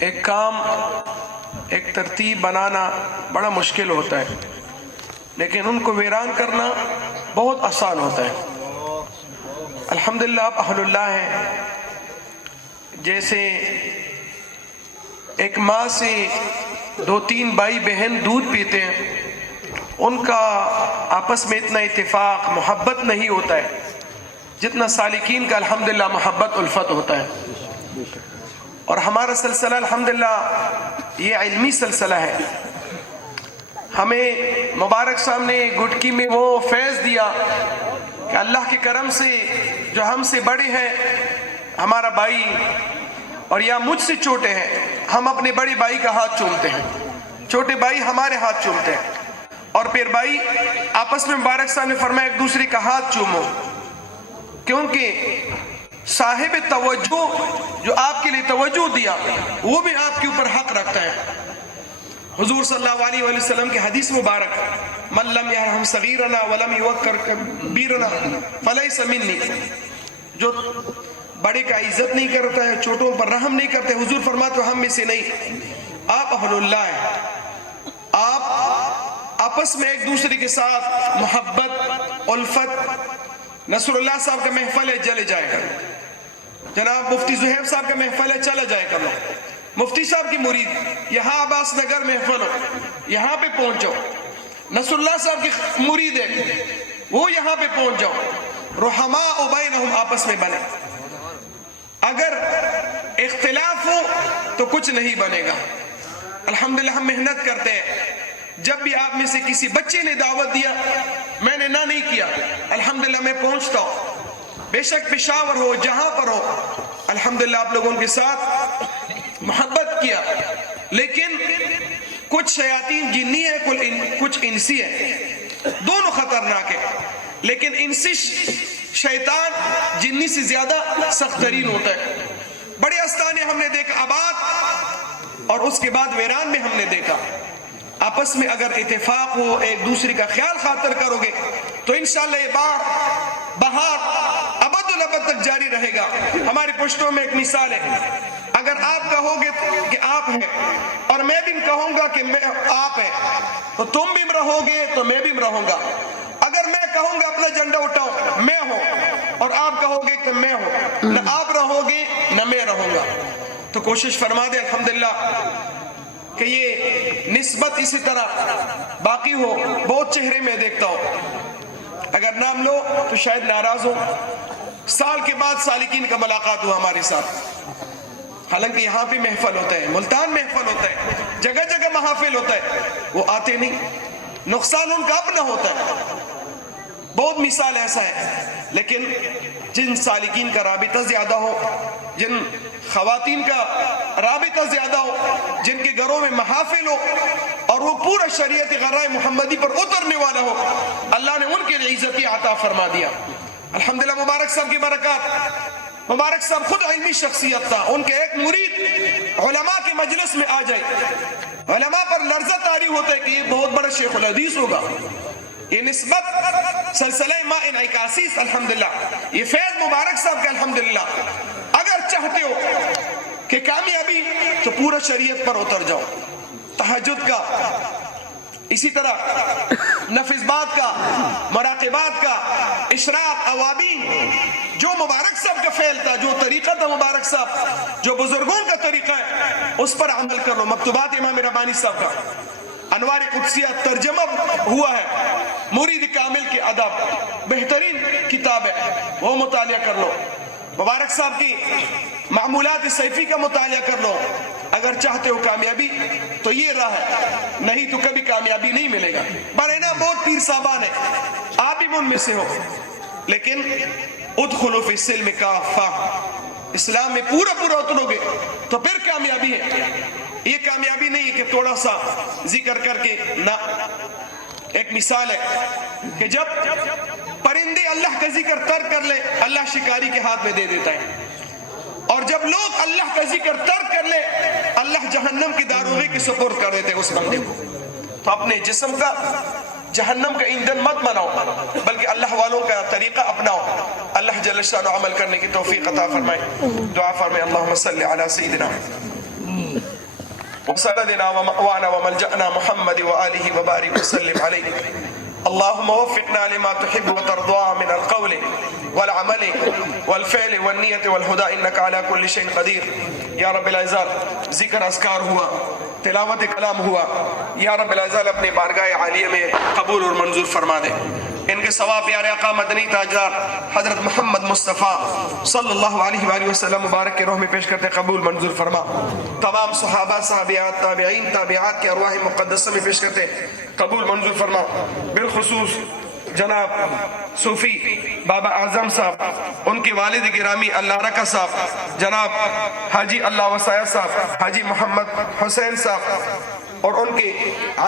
ایک کام، ایک ترتیب بنانا بڑا مشکل ہوتا ہے، لیکن ان کو ویران کرنا بہت آسان ہوتا ہے۔ الحمدللہ آپ اہل اللہ ہیں۔ جیسے ایک ماں سے 2-3 بھائی بہن دودھ پیتے ہیں، ان کا آپس میں اتنا اتفاق محبت نہیں ہوتا ہے جتنا سالکین کا الحمدللہ محبت الفت ہوتا ہے۔ اور ہمارا سلسلہ الحمدللہ یہ علمی سلسلہ ہے۔ ہمیں مبارک صاحب نے گٹکی میں وہ فیض دیا کہ اللہ کے کرم سے جو ہم سے بڑے ہیں، ہمارا بھائی اور یا مجھ سے چھوٹے ہیں، ہم اپنے بڑے بھائی کا ہاتھ چومتے ہیں، چھوٹے بھائی ہمارے ہاتھ چومتے ہیں، اور پھر بھائی آپس میں مبارک صاحب نے فرمایا ایک دوسرے کا ہاتھ چومو، کیونکہ صاحب توجہ جو آپ کے لیے توجہ دیا وہ بھی آپ کے اوپر حق رکھتا ہے۔ حضور صلی اللہ علیہ وآلہ وسلم کی حدیث مبارک، من لم یرحم صغیرنا ولم یوقر کبیرنا فلیس منی، جو بڑے کا عزت نہیں کرتا ہے، چھوٹوں پر رحم نہیں کرتے، حضور فرماتے ہم میں سے نہیں۔ آپ اہل اللہ ہیں، آپ آپس میں ایک دوسرے کے ساتھ محبت الفت۔ نصر اللہ صاحب کا محفل ہے، چلے جائے گا۔ جناب مفتی زہیب صاحب کا محفل ہے، چلا جائے گا۔ مفتی صاحب کی مرید یہاں عباس نگر محفل ہو، یہاں پہ پہنچ جاؤ۔ نصر اللہ صاحب کی مرید ہے، وہ یہاں پہ پہنچ جاؤ۔ رحماء بینہم آپس میں بنے۔ اگر اختلاف ہو تو کچھ نہیں بنے گا۔ الحمدللہ ہم محنت کرتے ہیں، جب بھی آپ میں سے کسی بچے نے دعوت دیا میں نے نہ نہیں کیا، الحمدللہ میں پہنچتا ہوں، بے شک پشاور ہو جہاں پر ہو، الحمدللہ آپ لوگوں کے ساتھ محبت کیا۔ لیکن کچھ شیاطین جنی ہے، کچھ انسی ہے، دونوں خطرناک ہے، لیکن انسی شیطان جنی سے زیادہ سخت ترین ہوتا ہے۔ بڑے استانے ہم نے دیکھا آباد، اور اس کے بعد ویران میں ہم نے دیکھا۔ آپس میں اگر اتفاق ہو، ایک دوسرے کا خیال خاطر کرو گے تو انشاءاللہ یہ بہار ابد الابد تک جاری رہے گا۔ ہماری پشتوں میں ایک مثال ہے، اگر آپ کہو گے کہ آپ ہیں اور میں بھی کہوں گا کہ آپ ہیں تو تم بھی رہو گے تو میں بھی رہوں گا۔ اگر میں کہوں گا اپنا جھنڈا اٹھاؤ میں ہوں اور آپ کہو گے کہ میں ہوں، نہ آپ رہو گے نہ میں رہوں گا۔ تو کوشش فرما دے الحمدللہ کہ یہ نسبت اسی طرح باقی ہو۔ بہت چہرے میں دیکھتا ہوں، اگر نام لو تو شاید ناراض ہو۔ سال کے بعد سالکین کا ملاقات ہوا ہمارے ساتھ، حالانکہ یہاں پہ محفل ہوتا ہے، ملتان محفل ہوتا ہے، جگہ جگہ محافل ہوتا ہے، وہ آتے نہیں، نقصان ان کا اپنا ہوتا ہے۔ بہت مثال ایسا ہے، لیکن جن سالکین کا رابطہ زیادہ ہو، جن خواتین کا رابطہ زیادہ ہو، جن کے گھروں میں محافل ہو اور وہ پورا شریعت غرائے محمدی پر اترنے والا ہو، اللہ نے ان کے لیے عزتی عطا فرما دیا۔ الحمدللہ مبارک صاحب کی برکات، مبارک صاحب خود علمی شخصیت تھا، ان کے ایک مرید علماء کے مجلس میں آ جائے، علماء پر لرزہ طاری ہوتا ہے کہ یہ بہت بڑا شیخ الحدیث ہوگا۔ یہ نسبت سلسلہ ماء انعکاسیس، الحمدللہ یہ فیض مبارک صاحب کا الحمدللہ۔ اگر چاہتے ہو کہ کامیابی تو پورا شریعت پر اتر جاؤ، تہجد کا، اسی طرح نفس بات کا، مراقبات کا، اشراق، اوابین، جو مبارک صاحب کا فعل تھا، جو طریقہ تھا مبارک صاحب، جو بزرگوں کا طریقہ ہے، اس پر عمل کر لو۔ مکتوبات امام ربانی صاحب کا انوار قدسیہ ترجمہ ہوا ہے، مرید کامل کے ادب، بہترین کتاب ہے، وہ مطالعہ کر لو۔ مبارک صاحب کی معمولات سیفی کا مطالعہ کر لو۔ اگر چاہتے ہو کامیابی تو یہ راہ ہے، نہیں تو کبھی کامیابی نہیں ملے گا۔ برہنہ بہت پیر صاحبان ہیں، آپ بھی ان میں سے ہو، لیکن ادخلوا فی السلم کافہ، اسلام میں پورا اترو گے تو پھر کامیابی ہے۔ یہ کامیابی نہیں ہے کہ تھوڑا سا ذکر کر کے نہ۔ ایک مثال ہے کہ جب پرندے اللہ کا ذکر ترک کر لے، اللہ شکاری کے ہاتھ میں دے دیتا ہے، اور جب لوگ اللہ کا ذکر ترک کر لے، اللہ جہنم کی داروغی کی سپرد کر دیتے اس بندے کو۔ تو اپنے جسم کا جہنم کا ایندھن مت بناؤ، بلکہ اللہ والوں کا طریقہ اپناؤ۔ اللہ جل شانہ عمل کرنے کی توفیق عطا فرمائے۔ دعا فرمائے، اللہم صلی علی سیدنا وسندنا ومأوانا وملجأنا محمد وآله وبارك وسلم عليه. اللهم وفقنا لما تحب وترضى من القول والعمل والفعل والنية والهدى إنك على كل شيء قدير. یا رب العزت ذکر اذکار ہوا، تلاوت کلام ہوا، یا رب العزت اپنے بارگاہ عالیہ میں قبول اور منظور فرما دے. ان کے ثواب پیارے آقا مدنی تاجدار حضرت محمد مصطفیٰ صلی اللہ علیہ وآلہ وسلم مبارک کے روح میں پیش کرتے قبول منظور فرما. تمام صحابہ صحابیات تابعین تابعات کے ارواح مقدسہ میں پیش کرتے قبول منظور فرما. بالخصوص جناب صوفی بابا اعظم صاحب، ان کے والد گرامی اللہ رکا صاحب، جناب حاجی اللہ وسایہ صاحب، حاجی محمد حسین صاحب اور ان کے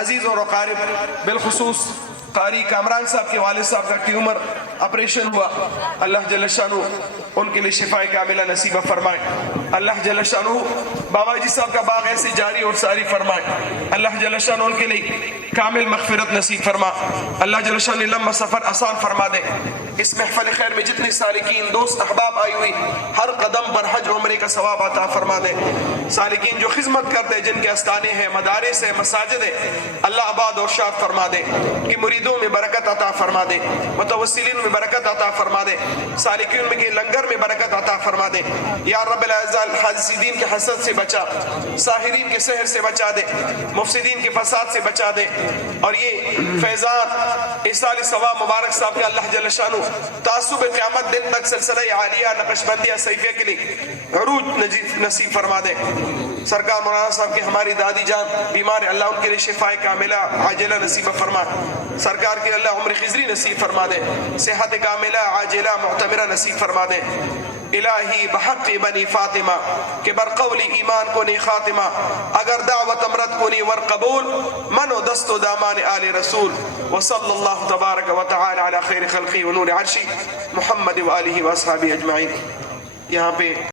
عزیز اور اقارب، بالخصوص قاری کامران صاحب کے والد صاحب کا ٹیومر آپریشن ہوا. اللہ جل شانہ ان کے لیے شفاء کاملہ نصیبہ فرمائے. اللہ جل شانہ بابا جی صاحب کا باغ ایسے جاری اور ساری فرمائے. اللہ جل شانہ ان کے لیے کامل مغفرت نصیب فرما. اللہ جل شانہ لمبا سفر آسان فرما دے. اس محفل خیر میں جتنے سالکین دوست احباب آئی ہوئی ہر قدم پر حج عمرے کا ثواب عطا فرما دے. سالکین جو خدمت کرتے جن کے استانے ہیں، مدارس ہیں، مساجد ہیں، اللہ آباد اور شاد فرما دے. کہ مریدوں میں برکت عطا فرما دے، متوسلین میں برکت عطا فرما دے، سالکین میں کے لنگر میں برکت عطا فرما دے. یا رب العزت حاسدین کے حسد سے بچا، ساحرین کے سحر سے بچا دے، مفسدین کے فساد سے بچا دے. اور یہ فیضان ایصال ثواب مبارک صاحب کے اللہ جل شانہ تعصب قیامت دن تک سلسلہ عالیہ نقش بندیہ صحیفہ کے لیے عروج نصیب فرما دے. سرکار مولانا صاحب کے ہماری دادی جان بیمار ہے، اللہ ان کے لیے شفاء کاملہ عاجلہ نصیب فرما. سرکار کے اللہ عمر خضری نصیب فرما دے، صحت کاملہ عاجلہ معتبرہ نصیب فرما دے. الہی بحق بنی فاطمہ کہ برقول ایمان کو نی خاتمہ، اگر دعوت امرت کو نی ور قبول، من و دست و دامان آل رسول. وصلی اللہ تبارک و تعالی علی خیر خلقی و نور عرشی محمد و آلہ و اصحابہ اجمعین. یہاں پہ